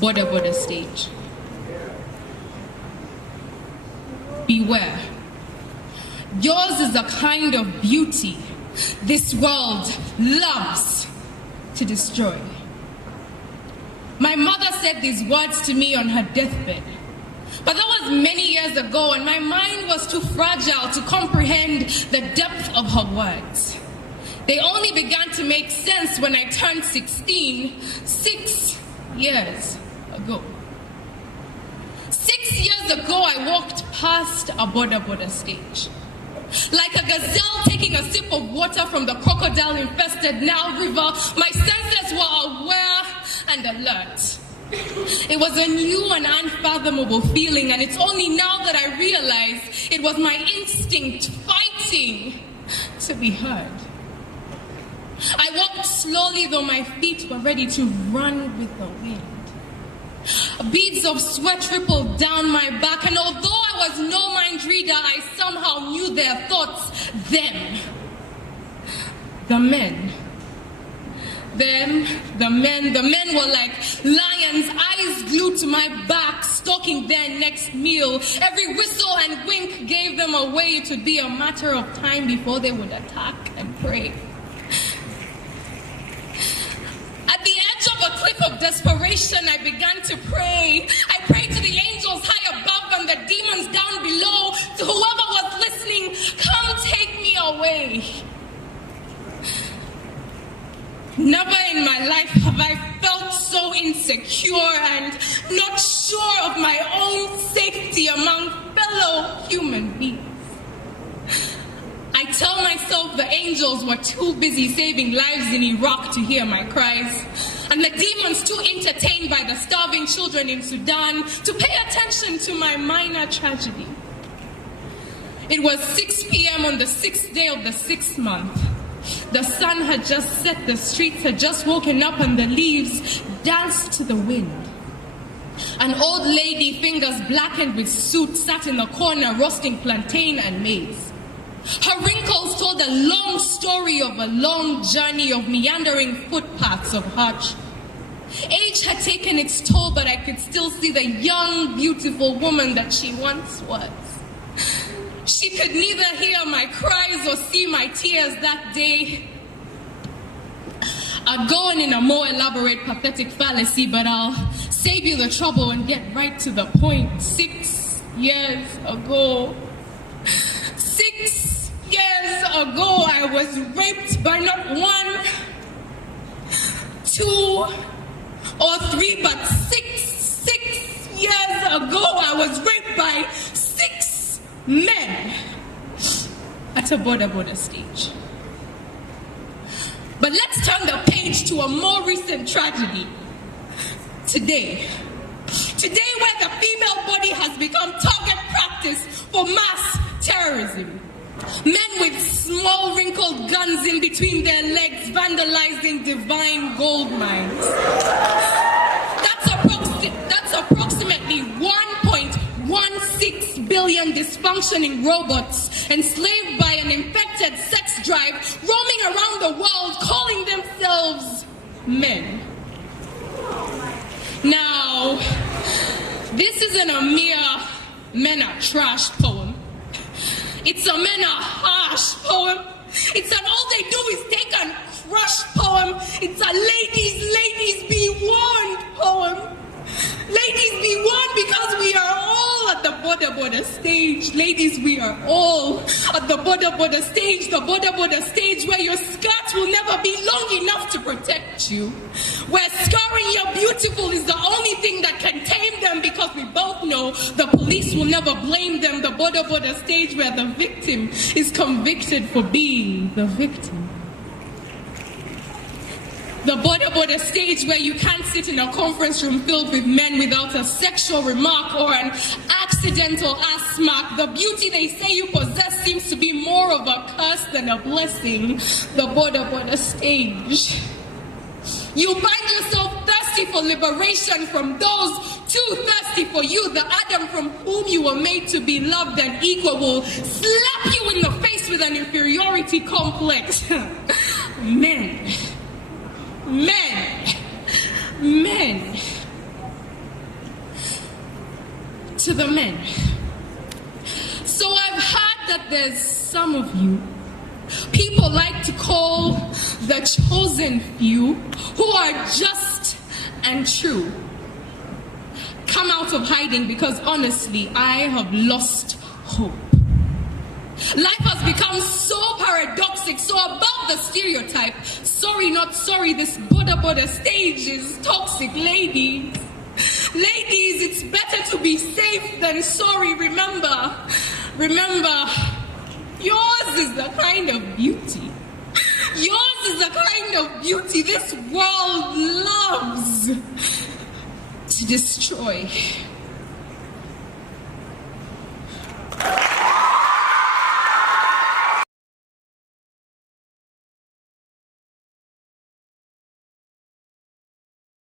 Boda stage. Beware. Yours is a kind of beauty this world loves to destroy. My mother said these words to me on her deathbed, but that was many years ago, and my mind was too fragile to comprehend the depth of her words. They only began to make sense when I turned 16, 6 years ago. 6 years ago, I walked past a Boda stage. Like a gazelle taking a sip of water from the crocodile-infested Nile River, my senses were aware and alert. It was a new and unfathomable feeling, and it's only now that I realize it was my instinct fighting to be heard. I walked slowly, though my feet were ready to run with the wind. Beads of sweat rippled down my back, and although I was no mind reader, I somehow knew their thoughts. Them. The men. The men were like lions, eyes glued to my back, stalking their next meal. Every whistle and wink gave them away. It would be a matter of time before they would attack and prey. At the edge of a cliff of desperation, I began to pray. I prayed to the angels high above and the demons down below. To whoever was listening, come take me away. Never in my life have I felt so insecure and not sure of my own safety among fellow human beings. I tell myself the angels were too busy saving lives in Iraq to hear my cries, and the demons too entertained by the starving children in Sudan to pay attention to my minor tragedy. It was 6 p.m. on the 6th day of the 6th month. The sun had just set, the streets had just woken up, and the leaves danced to the wind. An old lady, fingers blackened with soot, sat in the corner roasting plantain and maize. Her wrinkles told a long story of a long journey of meandering footpaths of hardship. Age had taken its toll, but I could still see the young, beautiful woman that she once was. She could neither hear my cries or see my tears that day. I'd go on in a more elaborate, pathetic fallacy, but I'll save you the trouble and get right to the point. 6 years ago, 6 years ago, I was raped by not 1, 2, or 3, but 6 years ago, I was raped by 6 men at a Boda stage. But let's turn the page to a more recent tragedy. Today, where the female body has become target practice for mass terrorism. Men with small wrinkled guns in between their legs vandalizing divine gold mines. That's approximately 1.16 billion dysfunctioning robots enslaved by an infected sex drive roaming around the world calling themselves men. Now, this isn't a mere men are trash poem. It's a men are harsh poem. It's an all they do is take and crush poem. It's a ladies be warned poem. Ladies be warned, because we are all at the Boda stage. Ladies, we are all at the Boda stage. The Boda stage where your skirt will never be long enough to protect you. Where scarring your beautiful is the only thing that can tame them, because we both know the police will never blame them. The Boda stage where the victim is convicted for being the victim. The Boda stage where you can't sit in a conference room filled with men without a sexual remark or an accidental ass smack. The beauty they say you possess seems to be more of a curse than a blessing. The Boda stage. You find yourself thirsty for liberation from those too thirsty for you. The Adam from whom you were made to be loved and equal will slap you in the face with an inferiority complex. Men. to the men. So I've heard that there's some of you, people like to call the chosen few, who are just and true. Come out of hiding, because honestly, I have lost hope. Life has become so paradoxic, so about the stereotype. Sorry, not sorry, this Boda stage is toxic, ladies. Ladies, it's better to be safe than sorry. Remember, yours is the kind of beauty. Yours is the kind of beauty this world loves to destroy.